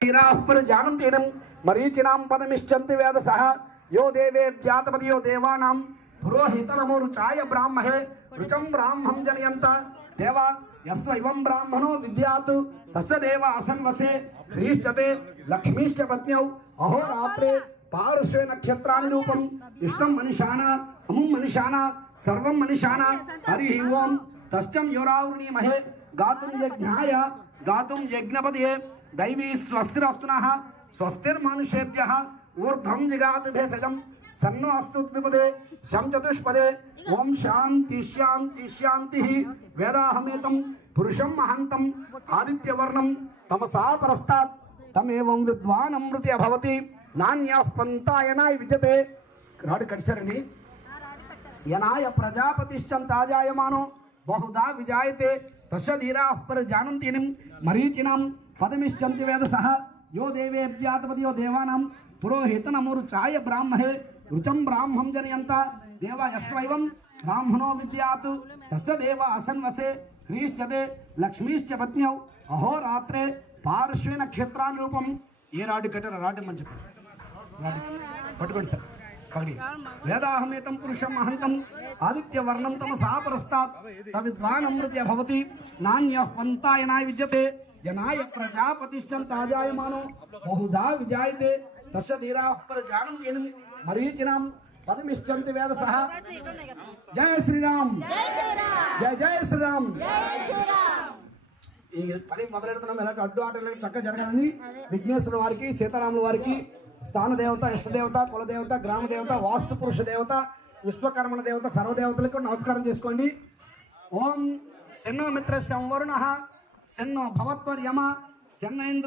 जानन्तीनं मरीचिनां पदमिश्चन्ति वेदसः यो देवेभ्यातपति यो देवानां पुरोहितनमोरुचाय ब्राह्महे ऋचं ब्राह्मं जनयन्त देवा यस्त्वैवं ब्राह्मणो विद्यात् तस्य देव असन्वसे ह्रीश्चते लक्ष्मीश्च पत्न्यौ अहोरात्रे पार्श्वे नक्षत्राणि रूपम् इष्टं मनीषाणा अमुं मनीषाणा सर्वं मनीषाणा हरिः ओं तश्चं योरावृणीमहे गातुं यज्ञाय गातुं यज्ञपदये दैवी स्वस्तिरस्तुनः स्वस्तिर्मनुष्येभ्यः ऊर्ध्वं जिगातु भेषजं सन्नो अस्तु द्विपदे शं चतुष्पदे ओम शांति शांति शांतिः वेदाहमेतं पुरुषं महन्तं आदित्यवर्णं तमसा परस्तात् तमेवं विद्वान् अमृते भवति नान्यः पन्थायनाय विद्यते राड कट्सरनि यनाय प्रजापतिश्चन्ताजायमानो बहुधा विजायते तस्य धीराः परजानन्तीनं मरीचिनां पदमिश्चन्ति वेदसः यो देवेभ्यातपति यो देवानां पुरोहितनमोरुचाय ब्राह्महे ऋचं ब्राह्मं जनयन्त देवा यस्त्वैवं ब्राह्मणो विद्यात् तस्य देव असन्वसे ह्रीश्चते लक्ष्मीश्च पत्न्यौ अहोरात्रे पार्श्वे नक्षत्राणि रूपम् ये राड कटर राड मंच राड पట్టుకోండి సార్ పగడి వేదాహమేతం పురుషం మహంతం ఆదిత్యవర్ణం తమసా పరస్తాత్ తవిద్వాన్ అమృతే భవతి నాన్యః పంథాయనాయ విద్యతే యనాయ ప్రజాపతిశ్చంతాజాయమానో బహుధా విజాయతే తస్య ధీరాః పరజానంతేన మరీచినాం పదమిశ్చంతి వేదసః జయ శ్రీరామ్ జయ జయ శ్రీరామ్ ఈ పని మొదలెడుతున్నాం. ఎలాంటి అడ్డు ఆటలు చక్కగా జరగాలని విఘ్నేశ్వరుల వారికి సీతారాముల వారికి స్థాన దేవత ఇష్టదేవత కులదేవత గ్రామ దేవత వాస్తు పురుష దేవత విశ్వకర్మణ దేవత సర్వదేవతలకు నమస్కారం చేసుకోండి. ఓం శన్నో మిత్ర సంవరుణ శన్నో భవత్వర్యమ శన్న ఇంద్ర